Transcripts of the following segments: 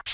طعم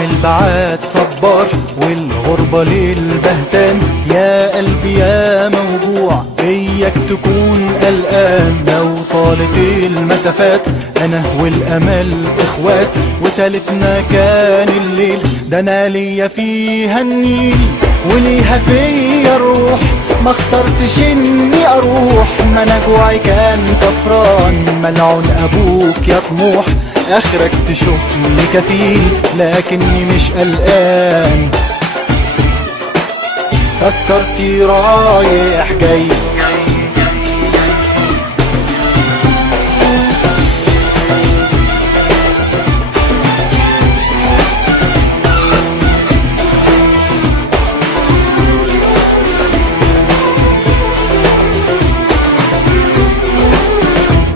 البعاد صبار والغربة للبهتان، يا قلبي يا موجوع بيك تكون قلقان. لو طالت المسافات انا والامل اخوات، وتالتنا كان الليل، ده انا ليا فيها النيل وليها فيا الروح. ما اخترتش اني اروح، ما انا جوعي كان كفران. ملعون ابوك يا طموح، اخرك تشوفني كفيل لكني مش قلقان. تذكرتي رايح جاي،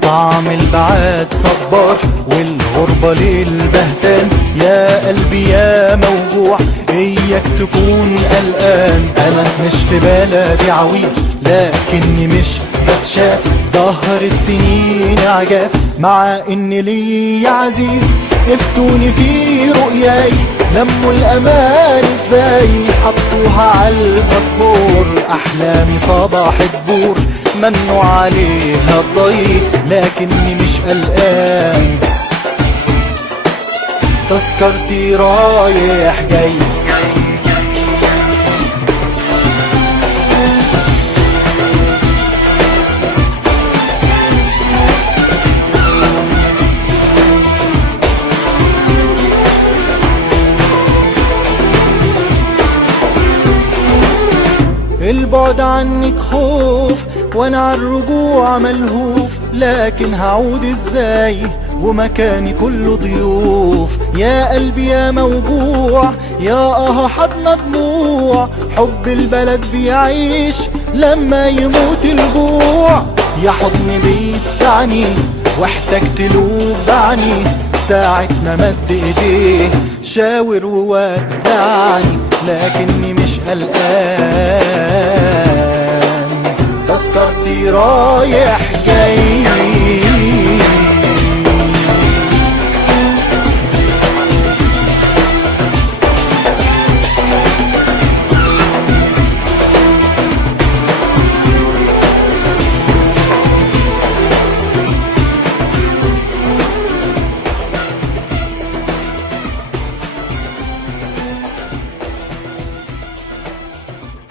طعم البعاد صبار والغربة للبهتان، يا قلبي يا موجوع اياك تكون قلقان. انا مش في بلدي عويل لكني مش بتشاف، ظهرت سنين عجاف مع ان لي عزيز. افتوني في رؤياي لموا الامان ازاي، حطوها عالباسبور. احلامي صباح الدور ممنوع عليها الضي لكني مش قلقان. تذكرتي رايح جاي، البعد عنك خوف وانا عالرجوع ملهوف. لكن هعود ازاي ومكاني كله ضيوف؟ يا قلبي يا موجوع يا حضن دموع، حب البلد بيعيش لما يموت الجوع. يا حضن بيسعني واحتجت له بعني، ساعة ما مد ايديه شاور وودعني لكني مش قلقان. تذكرتي رايح جاي.